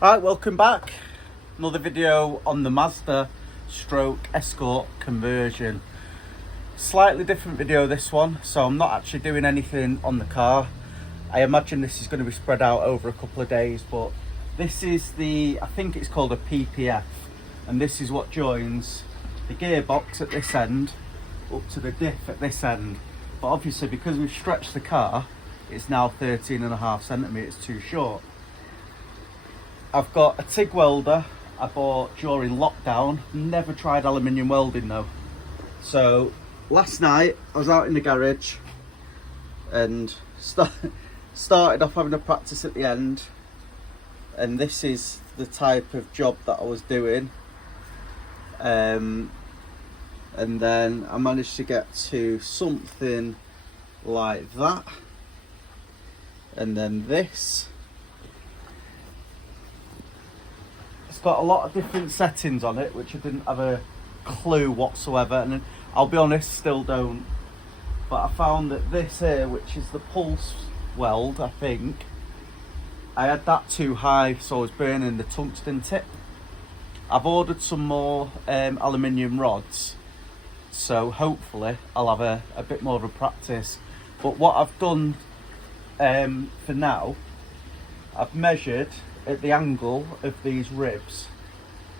Right, welcome back. Another video on the Mazda stroke Escort conversion. Slightly different video this one, so I'm not actually doing anything on the car. I imagine this is going to be spread out over a couple of days, but this is I think it's called a PPF, and this is what joins the gearbox at this end up to the diff at this end. But obviously, because we've stretched the car, it's now 13.5 centimetres too short. I've got a TIG welder I bought during lockdown. Never tried aluminium welding though. So last night I was out in the garage and started off having a practice at the end, and this is the type of job that I was doing, and then I managed to get to something like that, and then this. It's got a lot of different settings on it, which I didn't have a clue whatsoever, and I'll be honest, still don't. But I found that this here, which is the pulse weld, I think, I had that too high, so I was burning the tungsten tip. I've ordered some more aluminium rods, so hopefully I'll have a bit more of a practice. But what I've done for now, I've measured at the angle of these ribs,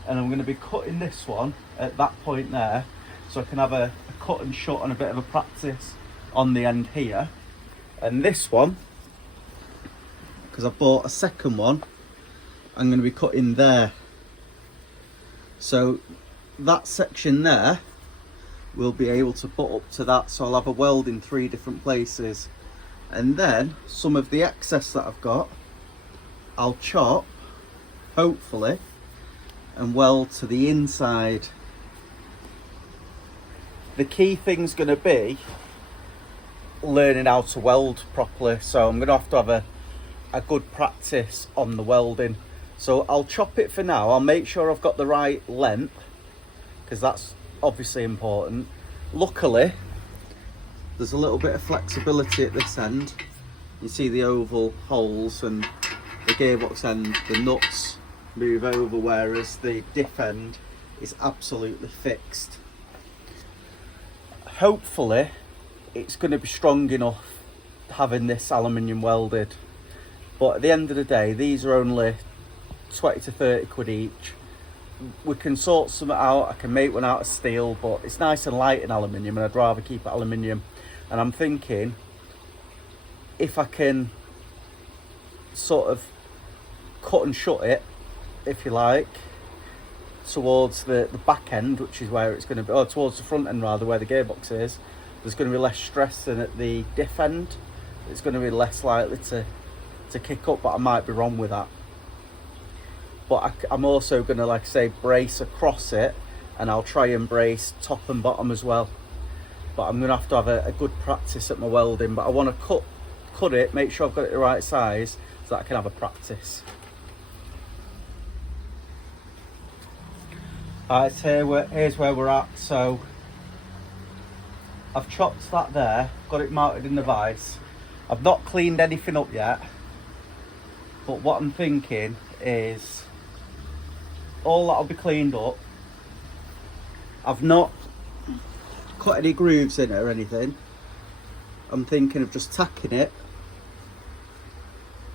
and I'm going to be cutting this one at that point there, so I can have a cut and shut and a bit of a practice on the end here. And this one, because I bought a second one, I'm going to be cutting there. So that section there will be able to put up to that, so I'll have a weld in 3 different places. And then some of the excess that I've got, I'll chop, hopefully, and weld to the inside. The key thing's going to be learning how to weld properly, so I'm going to have a good practice on the welding. So I'll chop it for now. I'll make sure I've got the right length, because that's obviously important. Luckily, there's a little bit of flexibility at this end. You see the oval holes, and the gearbox end, the nuts move over, whereas the diff end is absolutely fixed. Hopefully it's going to be strong enough having this aluminium welded, but at the end of the day these are only 20 to 30 quid each. We can sort something out. I can make one out of steel, but it's nice and light in aluminium, and I'd rather keep it aluminium. And I'm thinking, if I can sort of cut and shut it, if you like, towards the back end, which is where it's going to be, or towards the front end rather, where the gearbox is, there's going to be less stress than at the diff end. It's going to be less likely to kick up, but I might be wrong with that. But I'm also going to, like I say, brace across it, and I'll try and brace top and bottom as well. But I'm going to have a good practice at my welding. But I want to cut it, make sure I've got it the right size, so that I can have a practice. Alright, here's where we're at. So I've chopped that there, got it mounted in the vise. I've not cleaned anything up yet, but what I'm thinking is all that'll be cleaned up. I've not cut any grooves in it or anything. I'm thinking of just tacking it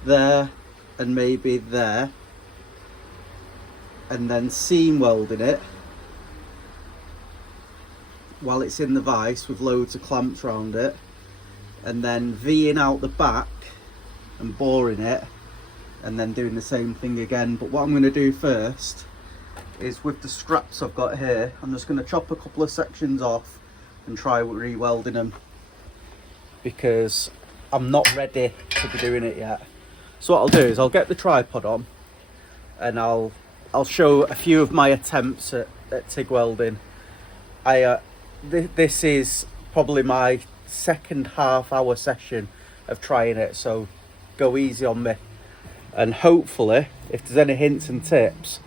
there and maybe there, and then seam welding it while it's in the vise with loads of clamps around it, and then V'ing out the back and boring it, and then doing the same thing again. But what I'm going to do first is, with the straps I've got here, I'm just going to chop a couple of sections off and try re-welding them, because I'm not ready to be doing it yet. So what I'll do is I'll get the tripod on, and I'll show a few of my attempts at TIG welding. This is probably my second half-hour session of trying it, so go easy on me. And hopefully, if there's any hints and tips,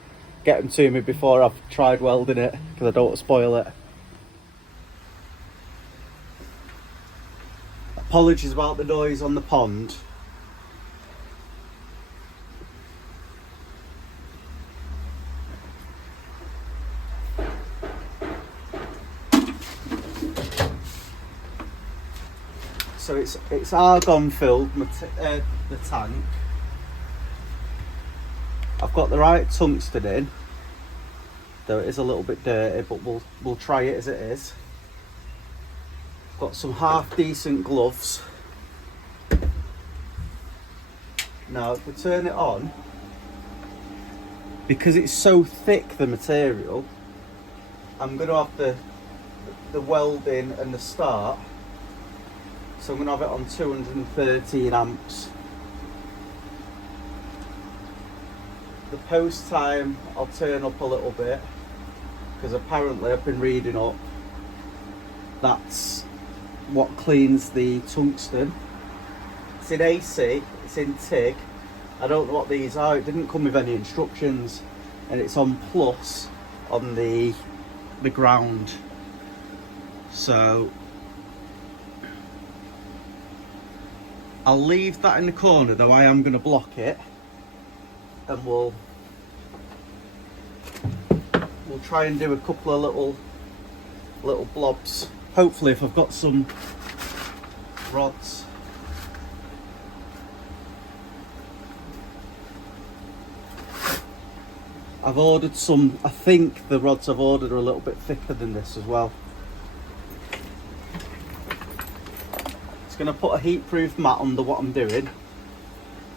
get them to me before I've tried welding it, because I don't want to spoil it. Apologies about the noise on the pond. So it's argon filled, the tank. I've got the right tungsten in, though it is a little bit dirty, but we'll try it as it is. Got some half decent gloves. Now if we turn it on, because it's so thick, the material, I'm going to have the welding and the start. So I'm going to have it on 213 amps. The post time I'll turn up a little bit, because apparently I've been reading up, that's what cleans the tungsten. It's in AC, it's in TIG. I don't know what these are, it didn't come with any instructions, and it's on plus on the ground. So I'll leave that in the corner, though I am going to block it, and we'll try and do a couple of little blobs. Hopefully, if I've got some rods. I've ordered some, I think the rods I've ordered are a little bit thicker than this as well. It's going to put a heat-proof mat under what I'm doing,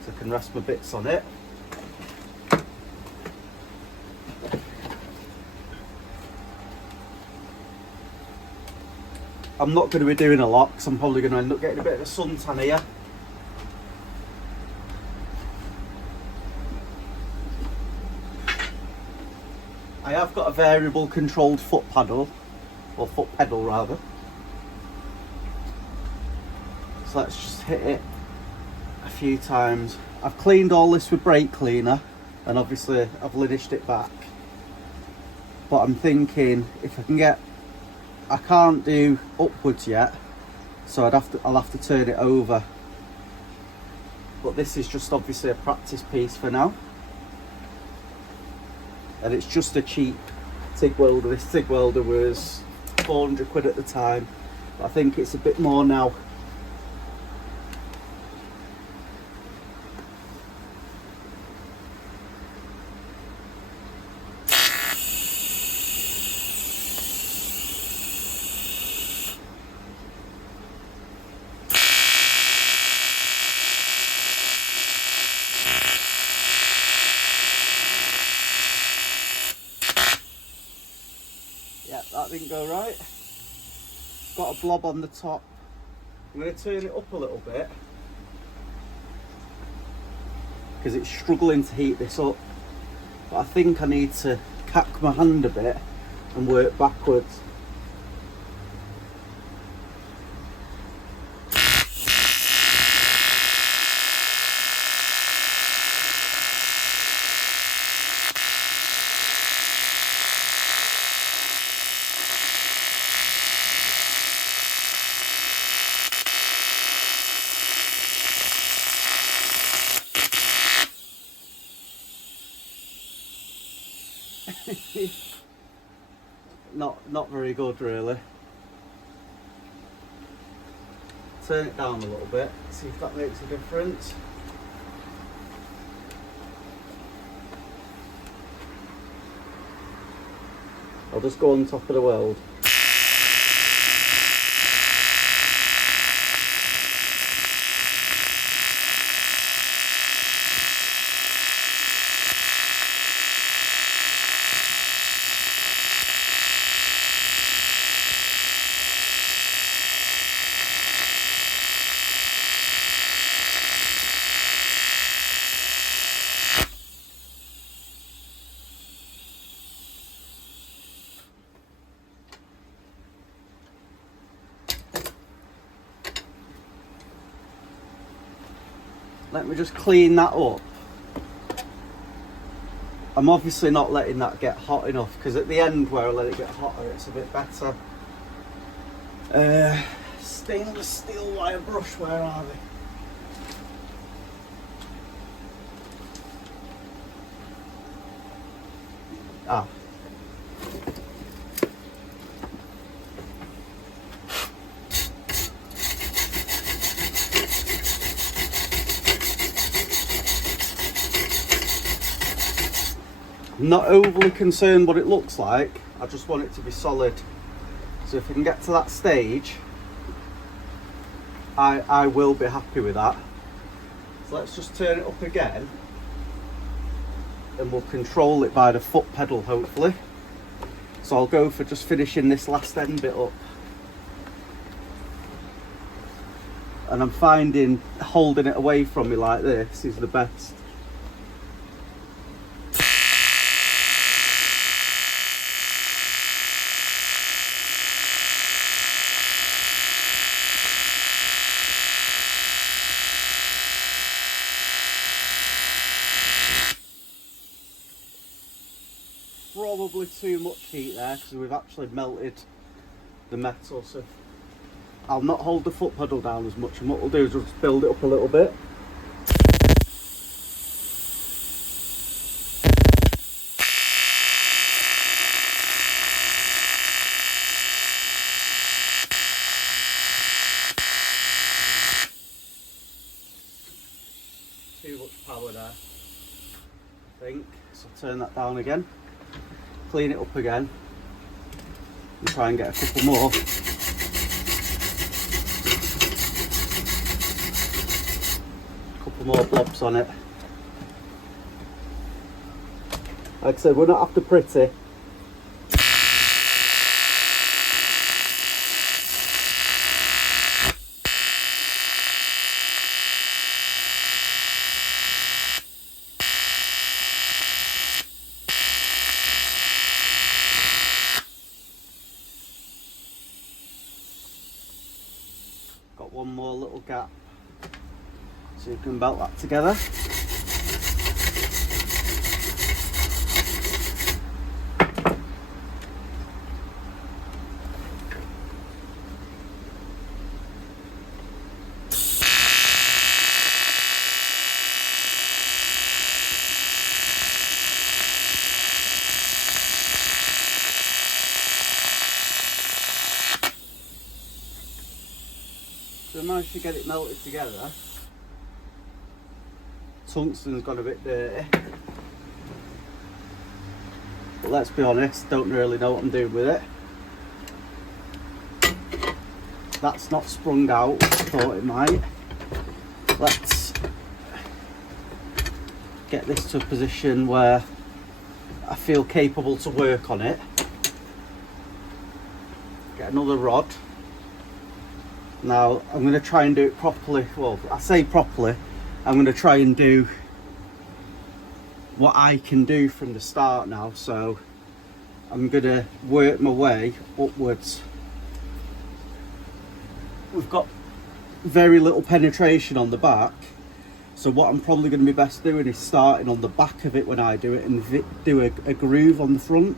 so I can rest my bits on it. I'm not going to be doing a lot, because I'm probably going to end up getting a bit of a suntan here. I have got a variable controlled foot pedal, or foot pedal rather. So let's just hit it a few times. I've cleaned all this with brake cleaner, and obviously I've linished it back. But I'm thinking if I can get, I can't do upwards yet, so I'll have to turn it over. But this is just obviously a practice piece for now. And it's just a cheap TIG welder. This TIG welder was 400 quid at the time, but I think it's a bit more now. Yeah, that didn't go right. Got a blob on the top. I'm going to turn it up a little bit, because it's struggling to heat this up. But I think I need to cack my hand a bit and work backwards. Not very good, really. Turn it down a little bit, see if that makes a difference. I'll just go on top of the weld. Let me just clean that up. I'm obviously not letting that get hot enough, because at the end where I let it get hotter, it's a bit better. Stainless steel wire brush, where are they? Ah. I'm not overly concerned what it looks like, I just want it to be solid. So if we can get to that stage, I will be happy with that. So let's just turn it up again, and we'll control it by the foot pedal hopefully. So I'll go for just finishing this last end bit up. And I'm finding holding it away from me like this is the best. Probably too much heat there because we've actually melted the metal, so I'll not hold the foot pedal down as much, and what we'll do is we'll just build it up a little bit. Too much power there, I think, so I'll turn that down again. Clean it up again and try and get a couple more. Couple more blobs on it. Like I said, we're not after pretty. Got one more little gap, so you can belt that together. So I managed to get it melted together. Tungsten's gone a bit dirty, but let's be honest, don't really know what I'm doing with it. That's not sprung out, I thought it might. Let's get this to a position where I feel capable to work on it. Get another rod. Now I'm going to try and do it properly. Well, I say properly, I'm going to try and do what I can do from the start now. So I'm going to work my way upwards. We've got very little penetration on the back, so what I'm probably going to be best doing is starting on the back of it when I do it and do a groove on the front.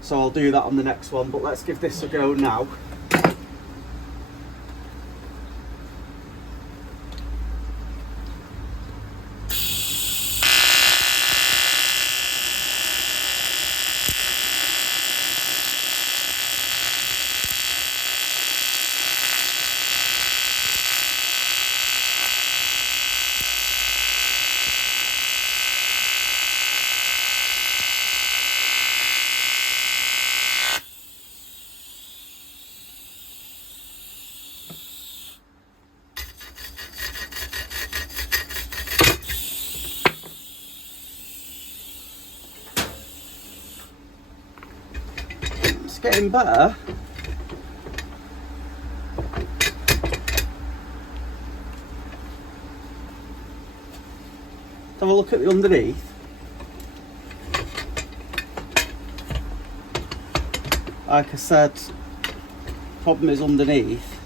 So I'll do that on the next one, but let's give this a go now. Getting better. Let's have a look at the underneath. Like I said, problem is underneath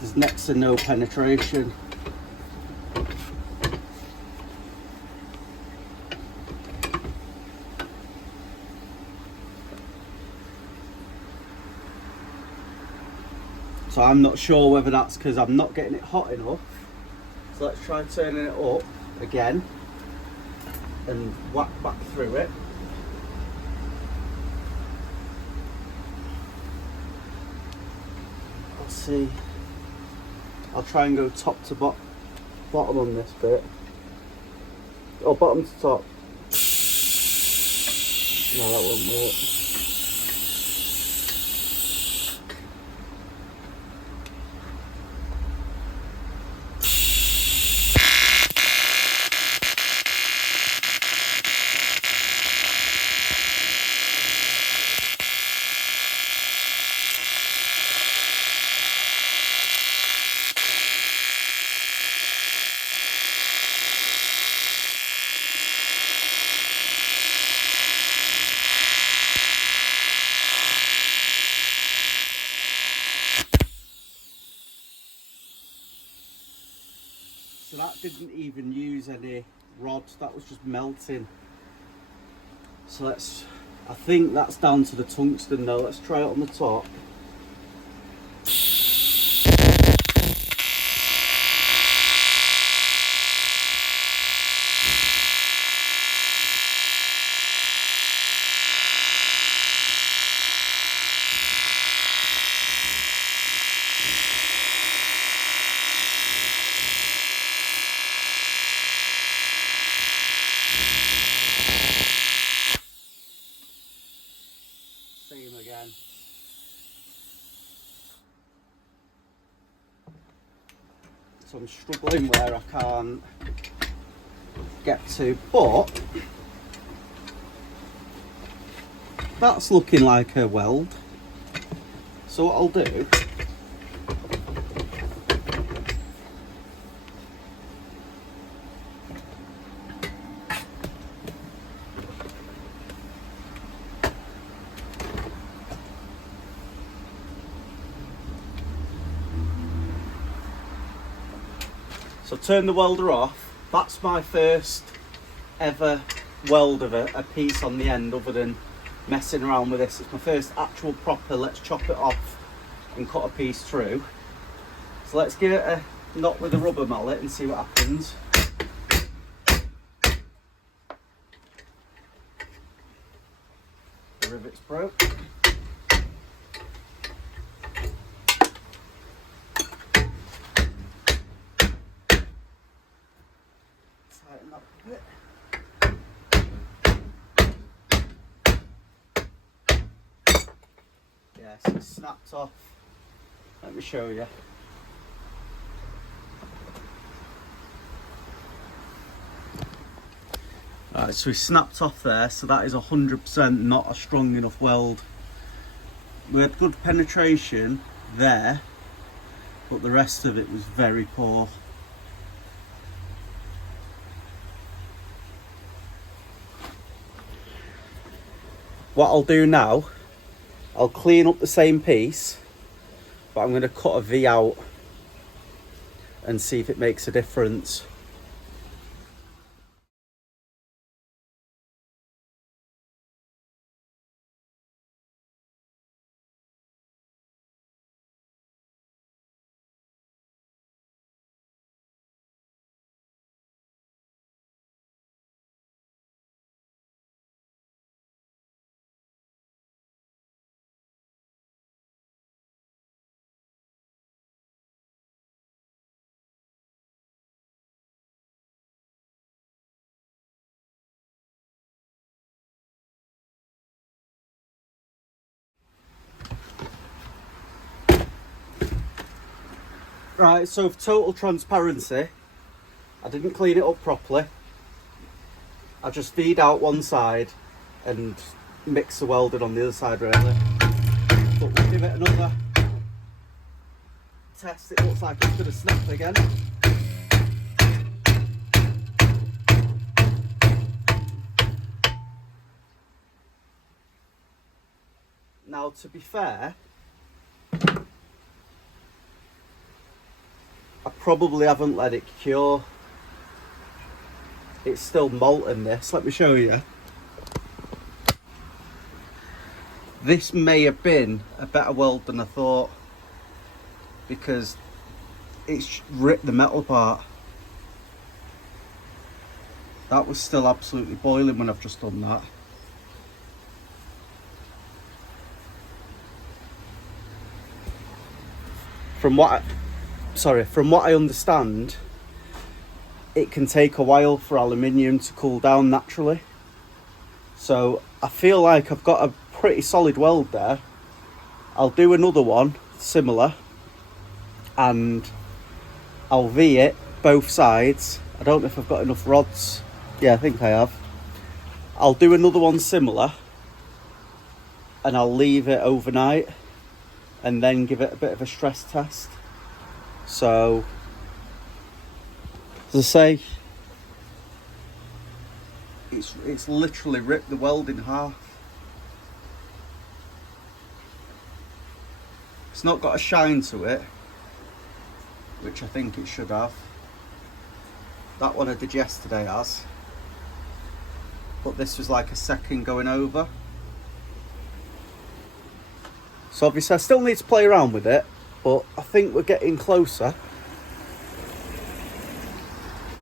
there's next to no penetration. So I'm not sure whether that's because I'm not getting it hot enough. So let's try turning it up again and whack back through it. Let's see. I'll try and go top to bottom on this bit. Or bottom to top. No, that won't work. So that didn't even use any rods, that was just melting. So I think that's down to the tungsten though. Let's try it on the top. Same again. So I'm struggling where I can't get to, but that's looking like a weld. So what I'll do, so turn the welder off. That's my first ever weld of a piece on the end other than messing around with this. It's my first actual proper, let's chop it off and cut a piece through. So let's give it a knock with a rubber mallet and see what happens. The rivet's broke. Tighten up a bit. Yes, it's snapped off. Let me show you. Right, so we snapped off there, so that is 100% not a strong enough weld. We had good penetration there, but the rest of it was very poor. What I'll do now, I'll clean up the same piece, but I'm going to cut a V out and see if it makes a difference. Right, so for total transparency, I didn't clean it up properly. I just feed out one side and mix the welding on the other side really. But we'll give it another test. It looks like it's going to snap again. Now to be fair, I probably haven't let it cure. It's still molten this, let me show you. This may have been a better weld than I thought, because it's ripped the metal apart. That was still absolutely boiling when I've just done that. From what I understand, it can take a while for aluminium to cool down naturally. So I feel like I've got a pretty solid weld there. I'll do another one similar and I'll V it both sides. I don't know if I've got enough rods. Yeah, I think I have. I'll do another one similar and I'll leave it overnight and then give it a bit of a stress test. So, as I say, it's literally ripped the weld in half. It's not got a shine to it, which I think it should have. That one I did yesterday has, but this was like a second going over. So obviously I still need to play around with it, but I think we're getting closer.